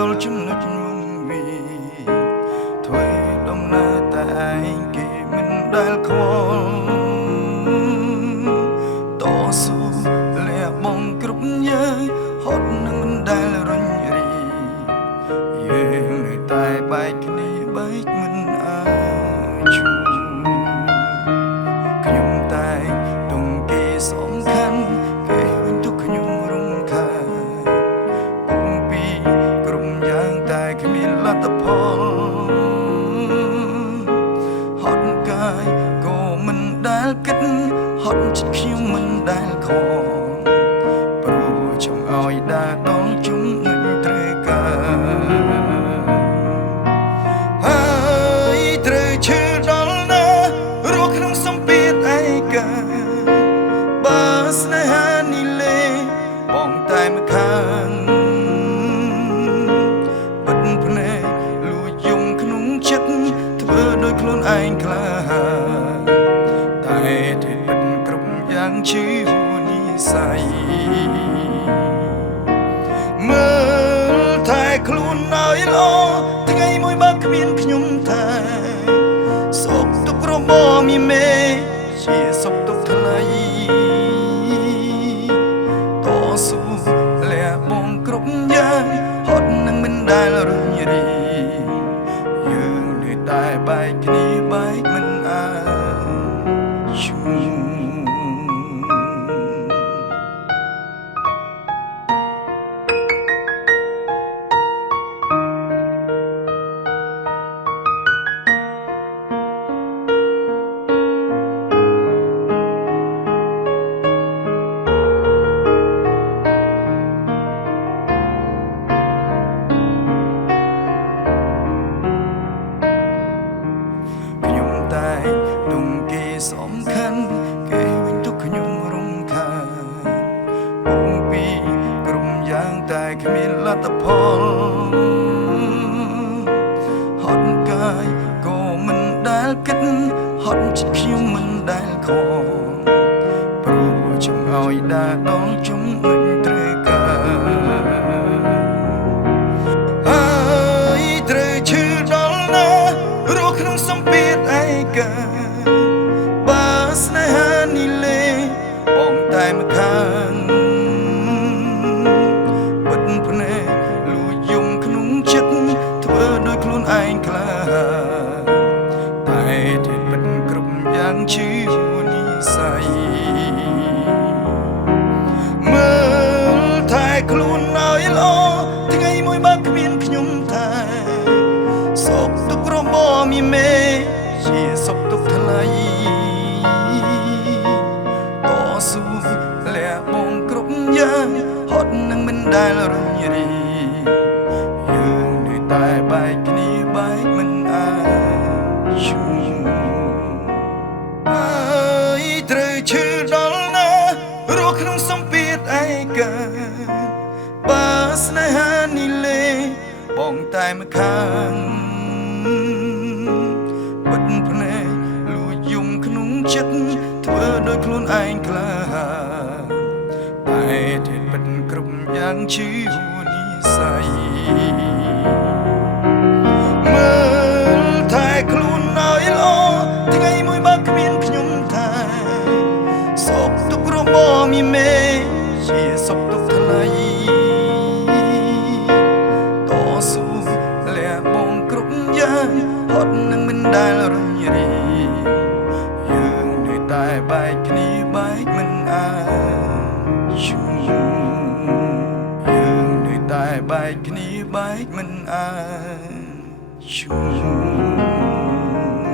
ដល់ចំណុចមុំវីធ្វើដំណើរតែឯងគេមិនដែលខ្វល់តស៊ូលះបង់គ្រប់យ៉ាងហត់នឹងមិនដែលរញរីយើងនៅតែបែកគ្នាបែកមិនអាចជួបខ្ញុំតែទងគេសំខាន់គេវិញទុកខ្ញុំរំខានពុំពីក្រុមយ៉ាងតែគ្មានលទ្ធផលហត់កាយក៏មិនដែលគិតហត់ចិត្តខ្ញុំមិនដែលខំព្រោះចង់ឲ្យដើរដល់ចំណុចត្រូវការហើយត្រូវឈឺដល់ណារស់ក្នុងសម្ពាធឯកាបើស្នេហានេះលេបងតែម្ខាងបិទភ្នែកលួចយំក្នុងចិត្តធ្វើដោយខ្លួនឯងក្លាហានតែធ្វើបិទគ្រប់យ៉ាងជឿនិស័យមើលតែខ្លួនឲ្យល្អថ្ងៃមួយបើគ្មានខ្ញុំថាសុខទុក្ខរបស់មីមេជាសុខទុក្ខថ្លៃតស៊ូលះបង់គ្រប់យ៉ាងហត់នឹងមិនដែលរញរីយើងនៅតែបែកគ្នាបែកមិនអាចជួបតែទងគេសំខាន់គេវិញទុកខ្ញុំរំខានពុំពីក្រុមយ៉ាងតែគ្មានលទ្ធផលហត់កាយក៏មិនដែលគិតហត់ចិត្តខ្ញុំមិនដែលខំព្រោះចង់ឲ្យដើរដល់ចំណុចត្រូវការហើយត្រូវឈឺដល់ណារស់ក្នុងសម្ពាធឯកាបើស្នេហានេះលេបងតែម្ខាងបិទភ្នែកលួចយំក្នុងចិត្តធ្វើដោយខ្លួនឯងក្លាហានតែធ្វើបិទគ្រប់យ៉ាងជឿនិស័យមើលតែខ្លួនឲ្យល្អថ្ងៃមួយបើគ្មានខ្ញុំថាសុខទុក្ខរបស់មីមេជាសុខទុក្ខថ្លៃតស៊ូលះបង់គ្រប់យ៉ាងហត់នឹងមិនដែលរញរីយើងនៅតែបែកគ្នាបែកមិនអាចជួបហើយត្រូវឈឺដល់ណារស់ក្នុងសម្ពាធឯកាបើស្នេហានេះលេបងតែម្ខាងបិទភ្នែកលួចយំក្នុងចិត្តធ្វើដោយខ្លួនឯងក្លាហានតែធ្វើបិទគ្រប់យ៉ាងជឿនិស័យមើលតែខ្លួនឲ្យល្អថ្ងៃមួយបើគ្មានខ្ញុំថាសុខទុក្ខរបស់មីមេជាសុខទុក្ខថ្លៃតស៊ូលះបង់គ្រប់យ៉ាងហត់នឹងមិនដែលរញរីយើងនៅតែបែកគ្នាបែកមិនអាចជួបយើងនៅតែបែកគ្នាបែកមិនអាចជួប